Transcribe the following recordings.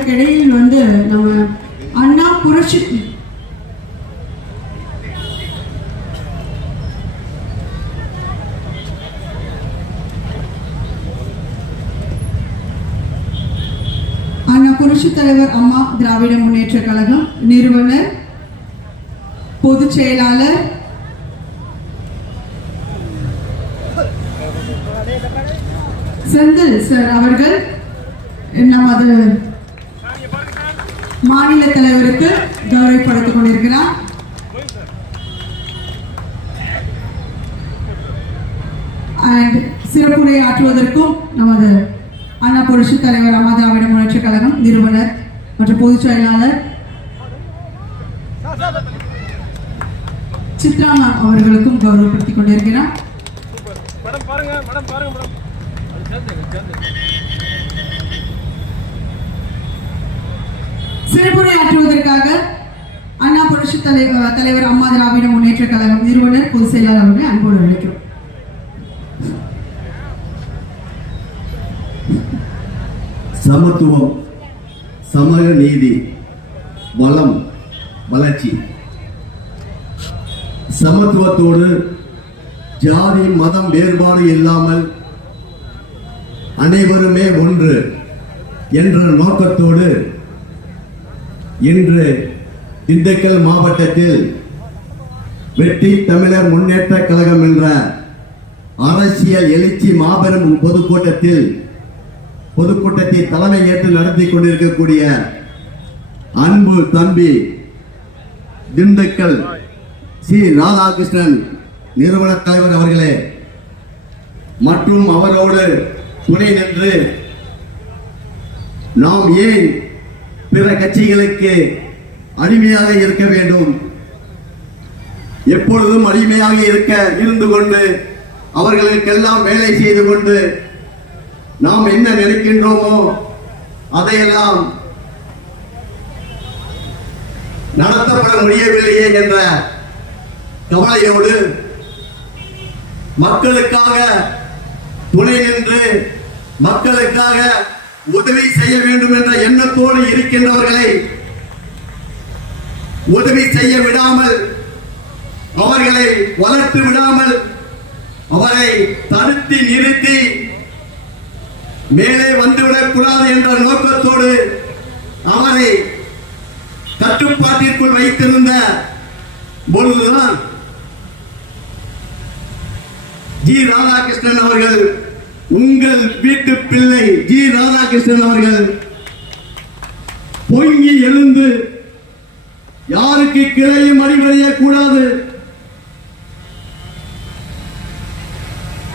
அவர்களுக்கு இடையில் நம்ம அண்ணா புரட்சி புரட்சித் தலைவர் அம்மா திராவிட முன்னேற்ற கழகம் நிறுவனர் பொதுச் செயலாளர் செந்தில் சார் அவர்கள் நமது மாநில தலைவருக்கு கௌரவப்படுத்திக் கொண்டிருக்கிறார். சிறப்புரை ஆற்றுவதற்கும் நமது அண்ணா புரட்சித் தலைவர் அம்மா திராவிட முன்னேற்ற கழகம் நிறுவனர் மற்றும் பொதுச் செயலாளர் சித்ரா மேம் அவர்களுக்கும் கௌரவப்படுத்திக் கொண்டிருக்கிறார். சிறப்புரை ஆற்றுவதற்காக அண்ணா புரட்சித் தலைவர் அம்மா திராவிட முன்னேற்ற கழகம் நிறுவனர் பொதுச் செயலாளர் அவர்களை அன்போடு அழைக்கிறோம். சமத்துவம், சமூக நீதி, வளம், வளர்ச்சி. சமத்துவத்தோடு ஜாதி மதம் வேறுபாடு இல்லாமல் அனைவருமே ஒன்று என்ற நோக்கத்தோடு இன்று திண்டுக்கல் மாவட்டத்தில் வெற்றி தமிழர் முன்னேற்ற கழகம் என்ற அரசியல் எழுச்சி மாபெரும் பொதுக்கூட்டத்தை தலைமை ஏற்று நடத்தி கொண்டிருக்கக்கூடிய அன்பு தம்பி திண்டுக்கல் சி ராதாகிருஷ்ணன் நிறுவன தலைவர் அவர்களே மற்றும் அவரோடு துணை நின்று நாம் ஏன் பிற கட்சிகளுக்கு அடிமையாக இருக்க வேண்டும், எப்பொழுதும் அடிமையாக இருந்து கொண்டு அவர்களுக்கெல்லாம் வேலை செய்து கொண்டு நாம் என்ன நினைக்கின்றோமோ அதையெல்லாம் நடத்தப்பட முடியவில்லையே என்ற கவலையோடு மக்களுக்காக துணை நின்று மக்களுக்காக உதவி செய்ய வேண்டும் என்ற எண்ணத்தோடு இருக்கின்றவர்களை உதவி செய்ய விடாமல், அவர்களை வளர்த்து விடாமல், அவரை தடுத்து நிறுத்தி மேலே வந்துவிடக் கூடாது என்ற நோக்கத்தோடு அவரை கட்டுப்பாட்டிற்குள் வைத்திருந்த பொழுதுதான் ஜி ராதாகிருஷ்ணன் அவர்கள், உங்கள் வீட்டு பிள்ளை ஜி ராதாகிருஷ்ணன் அவர்கள் பொங்கி எழுந்து யாருக்கு கிளையும் அடிபடைய கூடாது,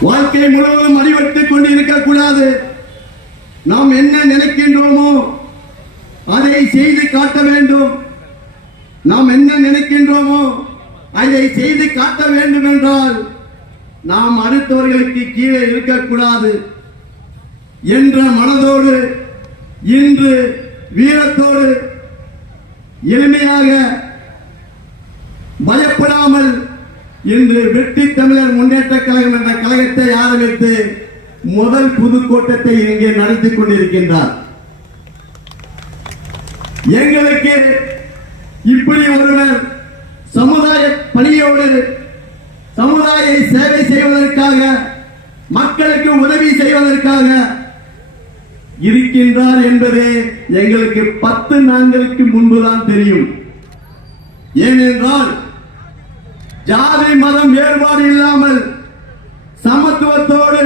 வாழ்க்கை முழுவதும் அடிபட்டுக் கொண்டு இருக்கக்கூடாது, நாம் என்ன நினைக்கின்றோமோ அதை செய்து காட்ட வேண்டும், நாம் என்ன நினைக்கின்றோமோ அதை செய்து காட்ட வேண்டும் என்றால் நாம் அடுத்தவர்களுக்கு கீழே இருக்கக்கூடாது என்ற மனதோடு இன்று வீரத்தோடு எளிமையாக பயப்படாமல் இன்று வெற்றி தமிழர் முன்னேற்ற கழகம் என்ற கழகத்தை ஆரம்பித்து முதல் புதுக்கோட்டத்தை இங்கே நடத்தி கொண்டிருக்கின்றார். எங்களுக்கு இப்படி ஒருவர் சமுதாய பணியோடு சமுதாய சேவை செய்வதற்காக, மக்களுக்கு உதவி செய்வதற்காக இருக்கின்றார் என்பதே எங்களுக்கு 10 நாட்களுக்கு முன்புதான் தெரியும். ஏனென்றால் ஜாதி மதம் வேறுபாடு இல்லாமல் சமத்துவத்தோடு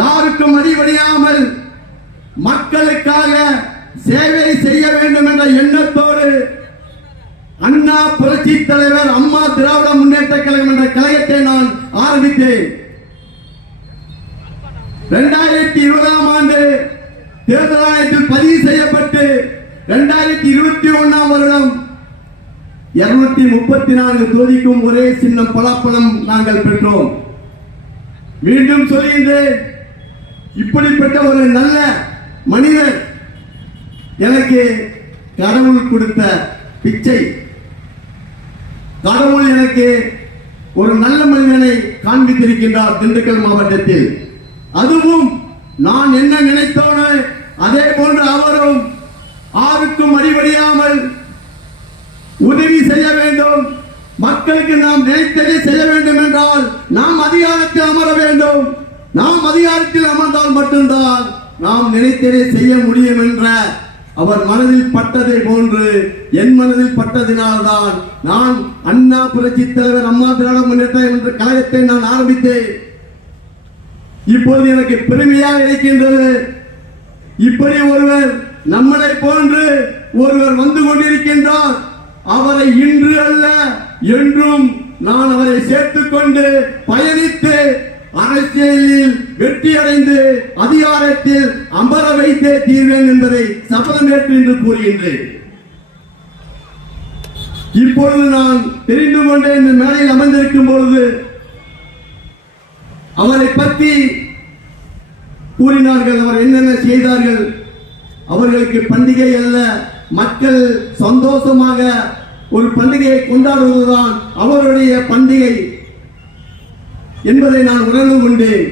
யாருக்கும் அடிபணியாமல் மக்களுக்காக சேவை செய்ய வேண்டும் என்ற எண்ணத்தோடு அண்ணா புரட்சி தலைவர் அம்மா திராவிட முன்னேற்ற கழகம் என்ற கழகத்தை நான் ஆரம்பித்தேன். 2020ஆம் ஆண்டு தேர்தல் ஆணையத்தில் பதிவு செய்யப்பட்டு 2021ஆம் வருடம் 234 தொகுதிக்கும் ஒரே சின்னம் பலாப்பழம் நாங்கள் பெற்றோம். மீண்டும் சொல்கின்றேன், இப்படிப்பட்ட ஒரு நல்ல மனிதர் எனக்கு கடவுள் கொடுத்த பிச்சை. கடவுள் எனக்கு ஒரு நல்ல மனிதனை காண்பித்திருக்கின்றார் திண்டுக்கல் மாவட்டத்தில். அதுவும் நான் என்ன நினைத்தோனோ அதே போன்று அவரும் ஆருக்கும் அடிபடியாமல் உதவி செய்ய வேண்டும். மக்களுக்கு நாம் நினைத்ததை செய்ய வேண்டும் என்றால் நாம் அதிகாரத்தில் அமர வேண்டும். நாம் அதிகாரத்தில் அமர்ந்தால் மட்டும்தான் நாம் நினைத்ததை செய்ய முடியும் என்ற அவர் மனதில் பட்டதை போன்று என் மனதில் பட்டதினால்தான் நான் அண்ணா புரட்சி தலைவர் அம்மா திராவிட முன்னேற்ற என்ற கழகத்தை நான் ஆரம்பித்தேன். இப்போது எனக்கு பெருமையாக இருக்கின்றது. இப்படி ஒருவர் நம்மளை போன்று ஒருவர் வந்து கொண்டிருக்கின்றார். அவரை இன்று அல்ல என்றும் நான் அவரை சேர்த்துக் கொண்டு பயணித்து அரசியலில் வெற்றி அடைந்து அதிகாரத்தில் அமர வைத்தே தீர்வேன் என்பதை சபதமேற்று என்று கூறுகின்றேன். இப்பொழுது நான் தெரிந்து கொண்டே இந்த மேடையில் அமர்ந்திருக்கும் பொழுது அவரை பற்றி கூறினார்கள். அவர் என்னென்ன செய்தார்கள். அவர்களுக்கு பண்டிகை அல்ல, மக்கள் சந்தோஷமாக ஒரு பண்டிகையை கொண்டாடுவதுதான் அவருடைய பண்டிகை என்பதை நான் உணர்ந்து கொண்டேன்.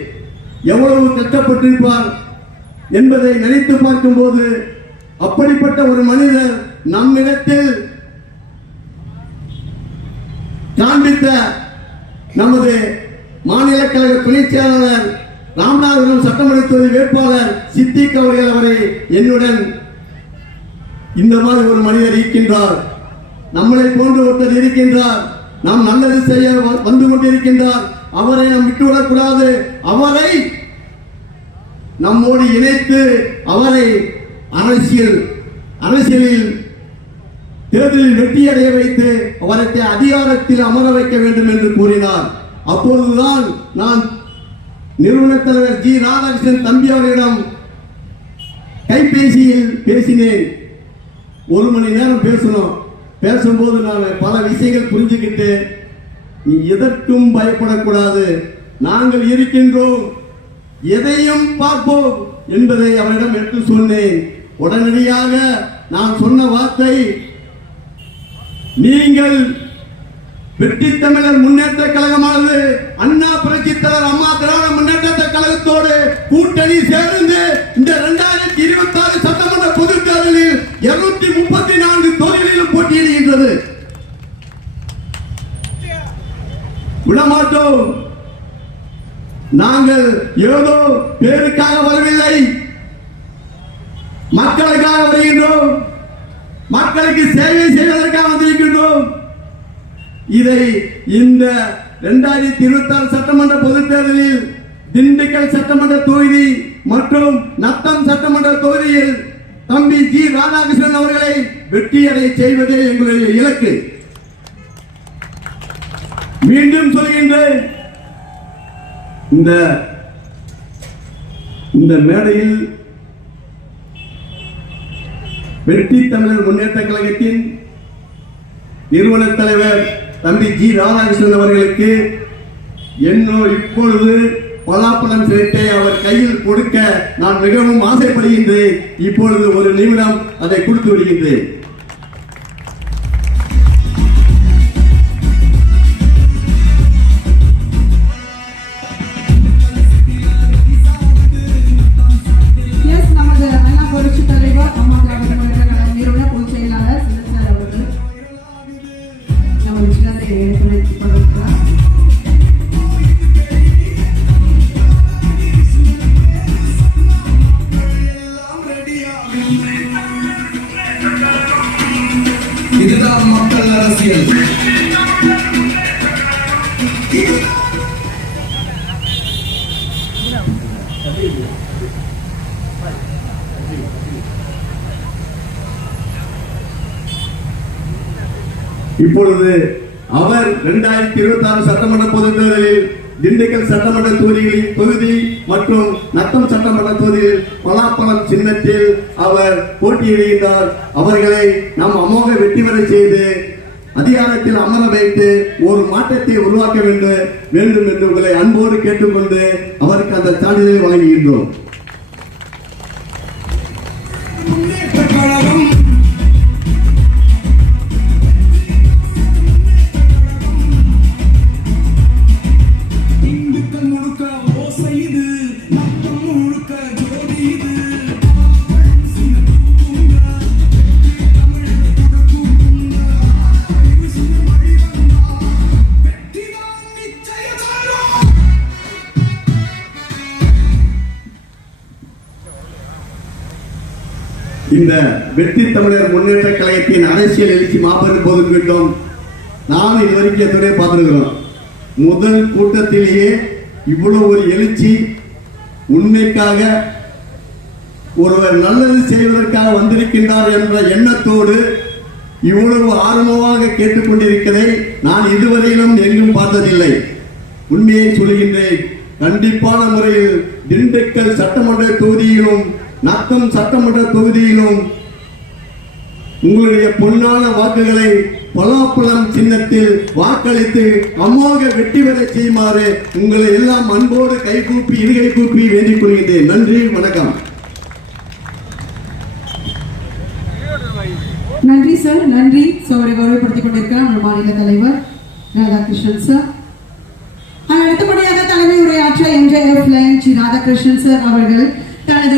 எவ்வளவு கஷ்டப்பட்டிருப்பார் என்பதை நினைத்து பார்க்கும் போது அப்படிப்பட்ட ஒரு மனிதர் நம்மிடத்தில் காண்பித்த நமது மாநில கழக துணை செயலாளர் ராமநாதபுரம் சட்டமன்ற தொகுதி வேட்பாளர் சித்திக் அவர்கள் அவரை என்னுடன் இந்த மாதிரி ஒரு மனிதர் இருக்கின்றார், நம்மளை போன்று ஒருத்தர் இருக்கின்றார், நாம் நல்லது செய்ய வந்து கொண்டிருக்கின்றார், அவரை நாம் விட்டுவிடக்கூடாது, அவரை நம்மோடு இணைத்து அவரை அரசியலில் தேர்தலில் வெற்றியடைய வைத்து அவரை அதிகாரத்தில் அமர வைக்க வேண்டும் என்று கூறினார். அப்போதுதான் நான் நிறுவன தலைவர் ஜி ராதாகிருஷ்ணன் தம்பி அவர்களிடம் கைபேசியில் பேசினேன். 1 மணி நேரம் பேசணும். பேசும்போது நான் பல விஷயங்கள் புரிஞ்சுக்கிட்டு, நீ எதற்கும் பயப்படக்கூடாது, நாங்கள் இருக்கின்றோம், எதையும் பார்ப்போம் என்பதை அவரிடம் எடுத்து சொன்னேன். உடனடியாக நான் சொன்ன வார்த்தை, நீங்கள் வெற்றி தமிழர் முன்னேற்ற கழகமானது அண்ணா புரட்சி தலைவர் அம்மா திராவிட முன்னேற்ற கழகத்தோடு கூட்டணி சேர்ந்து இந்த 2026 சட்டமன்ற பொதுத் தேர்தலில் 234 தொகுதிகளிலும் போட்டியிடுகின்றது. விடமாட்டோம். நாங்கள் ஏதோ பேருக்காக வரவில்லை, மக்களுக்காக வருகின்றோம், மக்களுக்கு சேவை செய்வதற்காக வந்திருக்கின்றோம். இதை இந்த 2026 சட்டமன்ற பொதுத் தேர்தலில் திண்டுக்கல் சட்டமன்ற தொகுதி மற்றும் நத்தம் சட்டமன்ற தொகுதியில் தம்பி ஜி ராதாகிருஷ்ணன் அவர்களை வெற்றியடைய செய்வதே எங்களுடைய இலக்கு. மீண்டும் சொல்கின்றேன், இந்த மேடையில் வெற்றி தமிழர் முன்னேற்ற கழகத்தின் நிறுவன தலைவர் தம்பி ஜி ராதாகிருஷ்ணன் அவர்களுக்கு இப்பொழுது பலாப்பழம் சேர்த்தை அவர் கையில் கொடுக்க நான் மிகவும் ஆசைப்படுகின்றேன். இப்பொழுது 1 நிமிடம் அதை கொடுத்து விடுகின்றேன். இதுதான் மக்கள் அரசியல். இப்பொழுது அவர் 2026 சட்டமன்ற பொதுத் தேர்தலில் திண்டுக்கல் சட்டமன்ற தொகுதி மற்றும் நத்தம் சட்டமன்ற தொகுதியில் பலாப்பழம் சின்னத்தில் அவர் போட்டியிடுகின்றார். அவர்களை நாம் அமோக வெற்றி பெற செய்து அதிகாரத்தில் அமர வைத்து ஒரு மாற்றத்தை உருவாக்க வேண்டும் என்று உங்களை அன்போடு கேட்டுக்கொண்டு அவருக்கு அந்த சான்றிதழை வழங்குகின்றோம். இந்த வெற்றி தமிழர் முன்னேற்ற கழகத்தின் அரசியல் எழுச்சி மாபெரும் பொதுக்கூட்டம் நான் இதுவரைக்கும் எத்தனை பார்த்துருக்கிறோம். முதல் கூட்டத்திலேயே இவ்வளவு ஒரு எழுச்சி, உண்மைக்காக ஒருவர் நல்லது செய்வதற்காக வந்திருக்கின்றார் என்ற எண்ணத்தோடு இவ்வளவு ஆர்வமாக கேட்டுக்கொண்டிருக்கிறதை நான் இதுவரையிலும் எங்கும் பார்த்ததில்லை. உண்மையை சொல்கின்றேன். கண்டிப்பான முறையில் திண்டுக்கல் சட்டமன்ற தொகுதியிலும் நத்தம் சட்டமன்ற தொகுதியிலும் உங்களுடைய பொன்னான வாக்குகளை பலாப்பழம் சின்னத்தில் வாக்களித்து அமோக வெற்றி பெற செய்யுமாறு உங்களை எல்லாம் அன்போடு கைகூப்பி இருகை கூப்பி வேண்டிக் கொள்கின்றேன். நன்றி, வணக்கம். நன்றி சார், நன்றி. அவரை கௌரவப்படுத்திக் கொண்டிருக்கிறார் நம்ம மாநில தலைவர் ராதாகிருஷ்ணன் சார். அடுத்தபடியாக தலைமை உரையாற்ற எம்ஜேஎஃப் ஜி ராதாகிருஷ்ணன் சார் அவர்கள் தனது